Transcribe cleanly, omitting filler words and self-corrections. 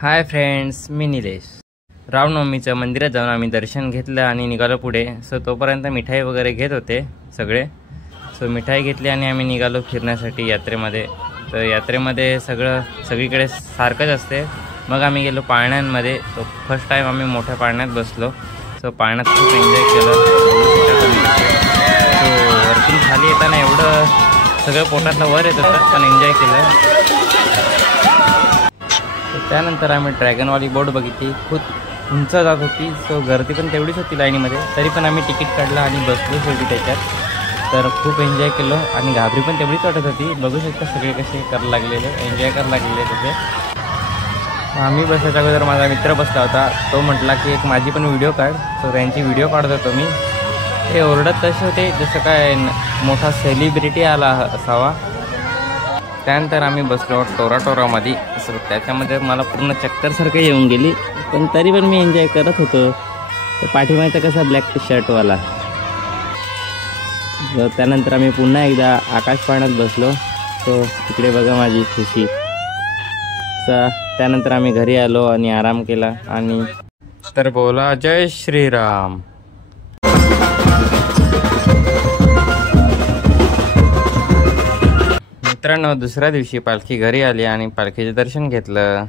Hi friends, मी निलेश. रामनवमीच्या मंदिरात जाऊन आम्ही दर्शन घेतलं आणि निघालो पुढे. सो तोपर्यंत मिठाई वगैरे घेत होते सगळे. सो मिठाई घेतली आणि आम्ही निघालो फिरण्यासाठी यात्रेमध्ये. तर यात्रेमध्ये सगळीकडे सारखंच असते. मग आम्ही गेलो पाळण्यांमध्ये. तो फर्स्ट टाईम आम्ही मोठ्या पाळण्यात बसलो. सो पाळण्यात खूप एन्जॉय केलं. सो वरतून खाली येताना एवढं सगळं पोटातलं वर येत होतं, पण एन्जॉय केलं. त्यानंतर आम्ही ड्रॅगनवाली बोट बघितली. खूप उंच जात होती. सो गर्दी पण तेवढीच होती लाईनीमध्ये. तरी पण आम्ही तिकीट काढलं आणि बसलो शेवटी त्याच्यात. तर खूप एन्जॉय केलं आणि घाबरी पण तेवढीच वाटत होती. बघू शकता सगळे कसे करायला लागलेले, एन्जॉय करायला लागलेले त्याचे. आम्ही बसायच्या अगोदर माझा मित्र बसला होता. तो म्हटला की एक माझी पण व्हिडिओ काढ. सो त्यांची व्हिडिओ काढत होतो मी. ते ओरडत तसे होते जसं काय मोठा सेलिब्रिटी आला असावा. त्यानंतर आम्ही बसलो टोरामध्ये. सो त्याच्यामध्ये मला पूर्ण चक्करसारखं येऊन गेली, पण तरी पण मी एन्जॉय करत होतो. तर पाठीमागचा कसा ब्लॅक शर्टवाला. त्यानंतर आम्ही पुन्हा एकदा आकाश पाळण्यात बसलो. सो तिकडे बघा माझी खुशी. त्यानंतर आम्ही घरी आलो आणि आराम केला. आणि तर बोला जय श्रीराम. मित्रांनो, दुसऱ्या दिवशी पालखी घरी आली आणि पालखीचे दर्शन घेतलं.